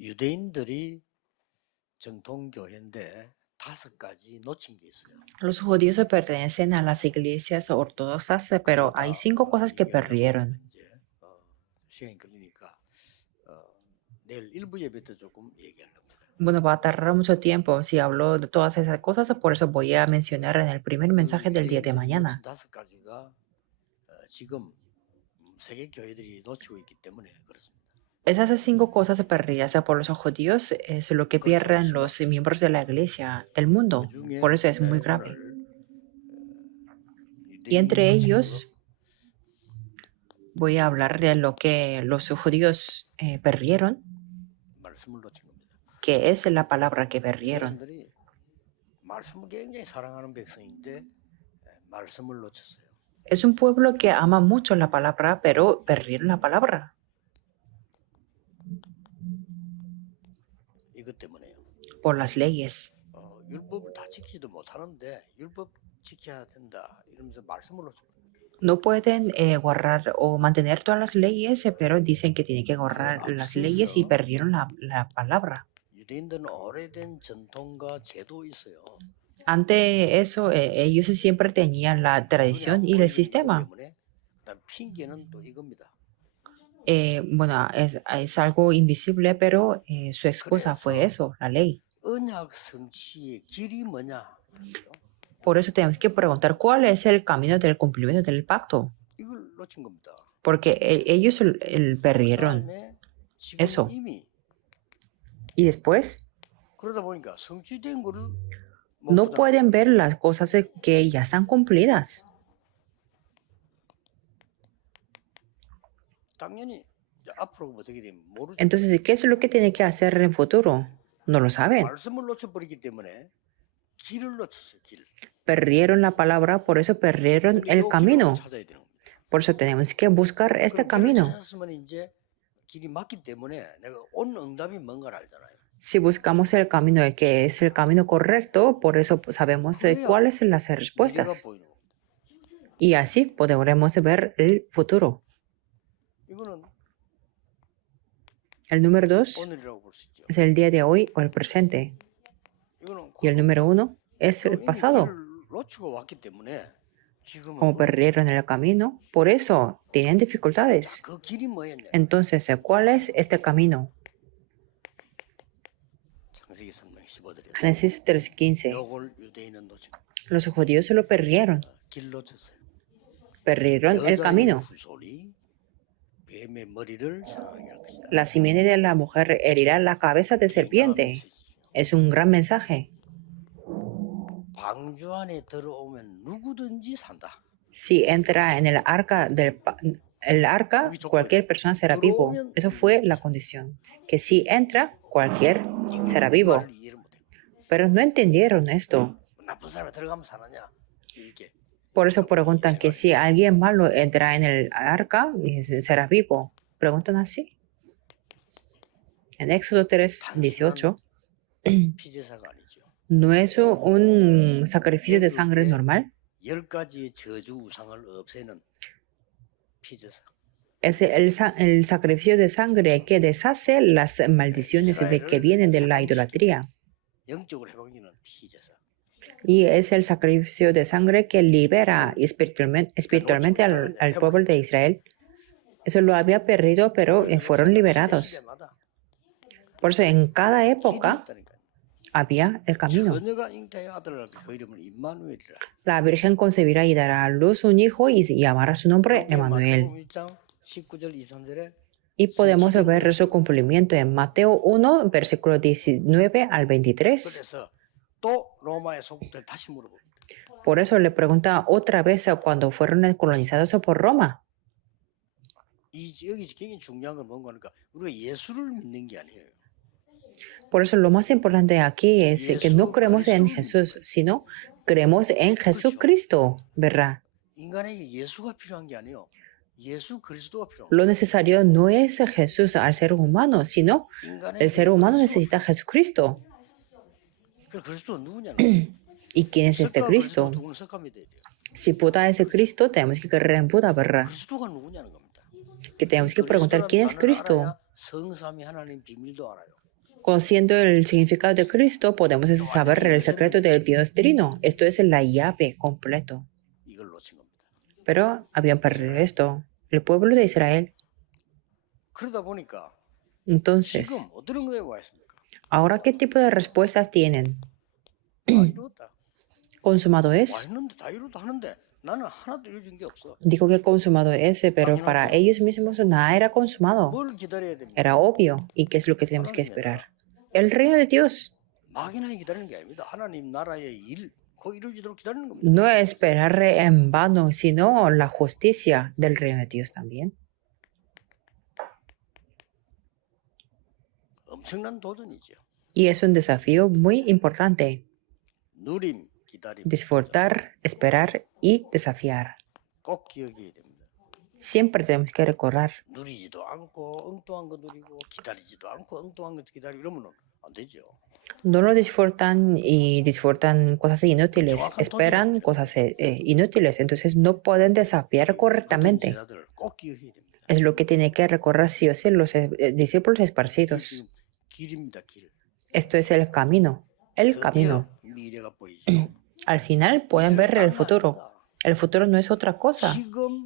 유대인들이 정통교회인데 5가지 놓친 게 있어요. Los judíos pertenecen a las iglesias ortodoxas, pero hay 5 cosas que 얘기하려고 perdieron. 이제 시간이 걸리니까 내일 일부 예배 때 조금 얘기하려고. Bueno, va a tardar mucho tiempo si hablo de todas esas cosas, por eso voy a mencionar en el primer mensaje del día de 유대인들이 놓친 mañana. 5가지가 지금 세계 교회들이 놓치고 있기 때문에 그렇습니다. Esas 5 cosas perdidas por los judíos es lo que pierden los miembros de la iglesia del mundo. 그중에 Por eso es muy grave. 오늘 Y entre 유대인이 놓친 ellos voy a hablar de lo que los judíos perdieron, 말씀을 놓친 겁니다. que es la palabra que perdieron. 사람들이 말씀을 굉장히 사랑하는 백성인데 말씀을 놓쳤어요. Es un pueblo que ama mucho la palabra, pero perdieron la palabra. 이것 때문에요. Por las leyes. 율법을 다 지키지도 못하는데 율법 지켜야 된다 이러면서 말씀을 놓쳤어요. No pueden guardar o mantener todas las leyes, pero dicen que tienen que guardar las leyes y perdieron la palabra. 유대인들은 오래된 전통과 제도 있어요. Ante eso, ellos siempre tenían la tradición y el sistema. 그다음 핑계는 또 이겁니다. Bueno, es algo invisible, pero su excusa fue eso, la ley. 언약 성취의 길이 뭐냐? Por eso tenemos que preguntar cuál es el camino del cumplimiento del pacto. 이걸 놓친 겁니다. Porque ellos perdieron 그다음에 지금 eso. 이미 Y después 그러다 보니까 성취된 거를 no pueden ver las cosas que ya están cumplidas. 당연히 이제 앞으로 어떻게 되면 모르죠. Entonces, ¿qué es lo que tiene que hacer en el futuro? No lo saben. 말씀을 놓쳐버리기 때문에 길을 놓쳤어요. 길. Perdieron la palabra, por eso perdieron 그러니까 el 이 camino. 길을 찾아야 되는 겁니다. Por eso tenemos que buscar este 그럼 길을 camino. 찾았으면 이제 길이 맞기 때문에 내가 온 응답이 뭔가를 알잖아요. Si buscamos el camino que es el camino correcto, por eso sabemos cuáles son las 미래가 respuestas. 보이는 겁니다. Y así podremos ver el futuro. 이거는 El número 2 오늘이라고 볼 수 있죠. es el día de hoy o el presente. 이거는 Y el número 1 es el 이미 pasado. 길을 놓치고 왔기 때문에 지금은 Como perdieron el camino, por eso tienen dificultades. 그 길이 뭐였냐? Entonces, ¿cuál es este camino? 창세기 3장 15절에 Génesis 3:15. 요걸 유대인은 놓친 거예요. Los judíos se lo perdieron. 길 놓쳤어요. Perdieron el 여자의 camino. 후손이 뱀의 머리를 상하게 할 것이다. La simiente de la mujer herirá la cabeza de serpiente. Es un gran mensaje. 방주 안에 들어오면 누구든지 산다. Si entra en el arca cualquier persona será vivo. Eso fue la condición. Que si entra, cualquier será vivo. 말을 이해를 못해. Pero no entendieron esto. 나쁜 사람이 들어가면 사느냐? 이렇게. Por eso preguntan que si alguien malo entra en el arca, será vivo. Preguntan así. En Éxodo 3:18, 피제사가 아니죠. no es un sacrificio de sangre normal. 10가지의 저주 우상을 없애는 피제사. Es el sacrificio de sangre que deshace las maldiciones que vienen de la idolatría. 영적으로 회복하는 피제사. Y es el sacrificio de sangre que libera espiritualmente al pueblo de Israel. Eso lo había perdido, pero fueron liberados. 시대마다 Por eso en cada 길이 época 있다니까요. había el camino. 처녀가 잉태의 아들을 낳고 그 이름을 임마누엘이라. La Virgen concebirá y dará a luz un hijo y llamará su nombre Emmanuel. 마태복음 1장 19절 23절에 Y podemos ver su cumplimiento en Mateo 1, versículo 19 al 23. 그래서 또 로마의 소국들 다시 물어봅니다. Por eso le pregunta otra vez cuando fueron colonizados por Roma. 여기 굉장히 중요한 건 뭔가 하니까 우리가 예수를 믿는 게 아니에요. Por eso lo más importante aquí es que no creemos en Jesús, sino creemos en Jesucristo, ¿verdad? 인간에게 예수가 필요한 게 아니에요. 예수 그리스도가 필요한 Lo necesario no es Jesús al ser humano, sino el ser humano necesita a Jesucristo. 그 그리스도는 누구냐는 ¿Y quién es este Cristo? 누구는 석가 믿어야 돼요. Si Buda es Cristo, tenemos que creer en Buda, ¿verdad? 그리스도가 누구냐는 겁니다. que tenemos que preguntar quién es Cristo. 성삼위 하나님 비밀도 알아요. Conociendo el significado de Cristo, podemos saber el secreto del Dios Trino. Esto es la llave completo. 이걸 놓친 겁니다. Pero habían perdido esto. El pueblo de Israel. 그러다 보니까 Entonces, 지금 어떤 거에 와 있습니까? ¿ahora qué tipo de respuestas tienen? 와 이루었다. Consumado 와 es. 있는데 다 이루었다 하는데 나는 하나도 이루어진 게 없어. Dijo que consumado es, pero para ellos mismos nada era consumado. 뭘 기다려야 됩니까? Era obvio. ¿Y qué es lo que tenemos que esperar? El reino de Dios. 막연하게 기다리는 게 아닙니다. 하나님 나라의 일, 그 이루어지도록 기다리는 겁니다. No es esperar en vano, sino la justicia del reino de Dios también. 엄청난 도전이죠. Y es un desafío muy importante. 누림, 기다림. Disfrutar, esperar y desafiar. 꼭 기억해야 됩니다. Siempre tenemos que recordar. 누리지도 않고 엉뚱한 거 누리고 기다리지도 않고 엉뚱한 거 기다리고 이러면 안 되죠. No lo disfrutan y disfrutan cosas inútiles, esperan cosas inútiles, entonces no pueden desafiar correctamente. 제자들 꼭 기억해야 됩니다. Es lo que tiene que recorrer sí o sí los discípulos 이게 esparcidos. 지금 길입니다, 길. Esto es el camino, el camino. 드디어 미래가 보이죠. Al final pueden ver el futuro. El futuro no es otra cosa. 지금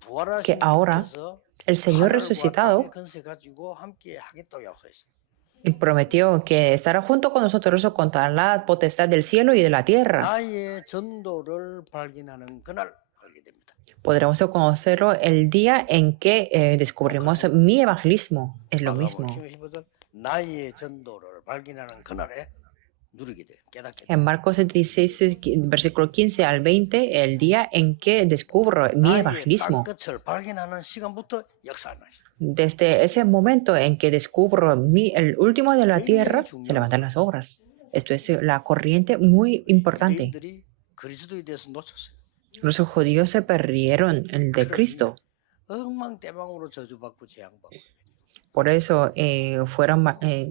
부활하신 Que ahora 주께서 El Señor 하늘과 resucitado 땅의 권세 가지고 함께 하겠다고 약속했어요. y prometió que estará junto con nosotros contra la potestad del cielo y de la tierra. 나의 전도를 발견하는 그날 알게 됩니다. Podremos conocerlo el día en que descubrimos mi evangelismo. Es lo mismo. 마가복음 15절 나의 전도를 발견하는 그날에 누리게 돼. 깨닫게 돼. En Marcos 16, versículo 15 al 20, el día en que descubro mi 나의 evangelismo. 땅끝을 발견하는 시간부터 역사하는 것이다. Desde ese momento en que descubro el último de la tierra, se levantan las obras. Esto es la corriente muy importante. 유대인들이 그리스도에 대해서 놓쳤어요. Los judíos se perdieron el de Cristo. 엉망대방으로 저주받고 재앙받고. Por eso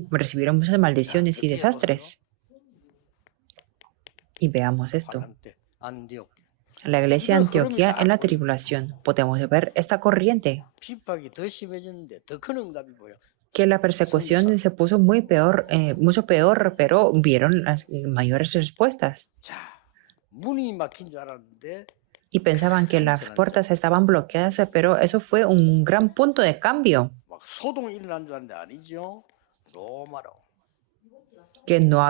recibieron muchas maldiciones y desastres. Y veamos esto. 환란 때 안디옥 La iglesia de Antioquía en la tribulación. Podemos ver esta corriente. 핍박이 더 심해졌는데 더 큰 응답이 보여. Que la persecución se puso muy peor, mucho peor, pero vieron las mayores respuestas. 자, 문이 막힌 줄 알았는데 Y pensaban que las puertas estaban bloqueadas, pero eso fue un gran punto de cambio. 막 소동이 일어난 줄 알았는데 아니죠. 로마로. Que no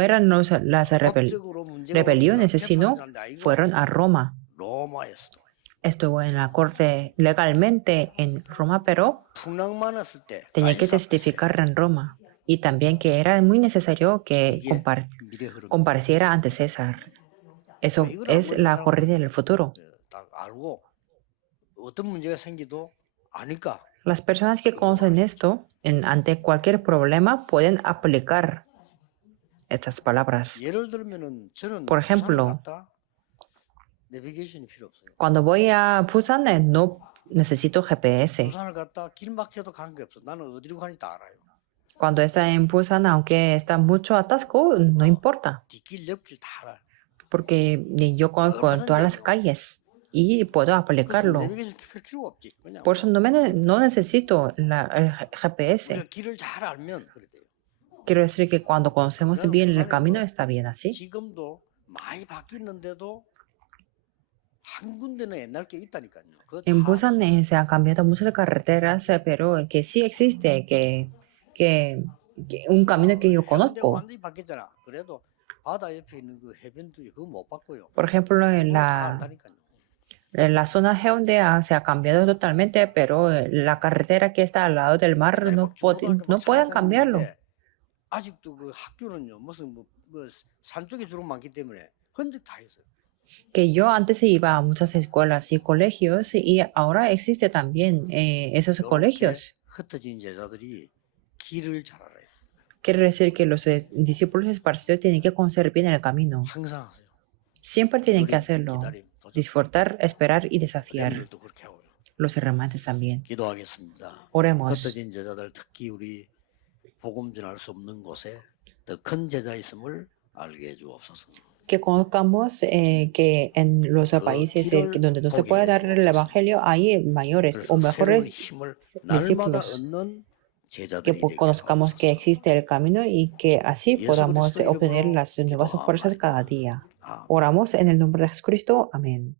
eran las 법적으로 문제가 rebeliones, 없는 sino 재판이 아니고 fueron a Roma. 로마에서도 Estuvo en la corte legalmente en Roma, pero 풍랑 많았을 때 tenía que 가이사 testificar en Roma. Y también que era muy necesario que 이게 미래 흐름. compareciera ante César. Eso es la corriente del futuro. 딱 알고 어떤 문제가 생기도 아니까 Las personas que conocen esto, ante cualquier problema, pueden aplicar estas palabras. 예를 들면은 저는 Por ejemplo, 부산을 갔다 내비게이션이 필요 없어요. Cuando voy a Busan, no necesito GPS. 부산을 갔다 길 막혀도 관계없어. 나는 어디로 가는지 다 알아요. Cuando está en Busan, aunque está mucho atasco, no importa, 뒷길 옆길 다 알아요. porque yo conozco todas las calles y puedo 그래서 aplicarlo. 내비게이션 켤 필요가 없지. 그냥 Por eso no necesito el GPS. 우리가 길을 잘 알면 그래 돼요. Quiero decir que cuando conocemos bien el camino está bien así. 지금도 많이 바뀌었는데도 한 군데는 옛날 게 있다니까요. 그거 다 En Busan se han cambiado muchas carreteras, pero que sí existe, que un camino que yo 해운대 conozco. 완전히 바뀌었잖아. 그래도 바다 옆에 있는 그 해변도 그거 못 바꿔요. Por ejemplo, 그거 다 안다니까요. en la zona Heondea se ha cambiado totalmente, pero la carretera que está al lado del mar 아니, no, 막 중고등학교 no 막 pueden 찾아다니는데 cambiarlo. 아직도 그 학교는요 무슨 산 쪽에 주로 많기 때문에 흔적 다 있어요. Que yo antes iba a muchas escuelas y colegios y ahora existe también esos 이렇게 colegios. 흩어진 제자들이 길을 잘 알아요. Quiere decir que los discípulos esparcidos tienen que conocer bien el camino. 항상 하세요. Siempre tienen que 누림, hacerlo. 기다림, 도전. Disfrutar, esperar y desafiar. 렘들도 그렇게 하고요. Los hermanos también. 기도하겠습니다. Oremos. 흩어진 제자들 특히 우리 복음 전할 수 없는 곳에 더 큰 제자 있음을 알게 해 주옵소서. que conozcamos que en los 그 países 길을 donde no se 보게 puede dar el 해주옵소서. evangelio, hay mayores o 그래서 새로운 mejores 힘을 날마다 discípulos, 얻는 que 제자들이 되게 conozcamos que 하옵소서. existe el camino y que así 예수 podamos 그리스도 obtener 이름으로 las nuevas fuerzas cada 기도하옵나이다. día. 아멘. Oramos en el nombre de Jesucristo. Amén.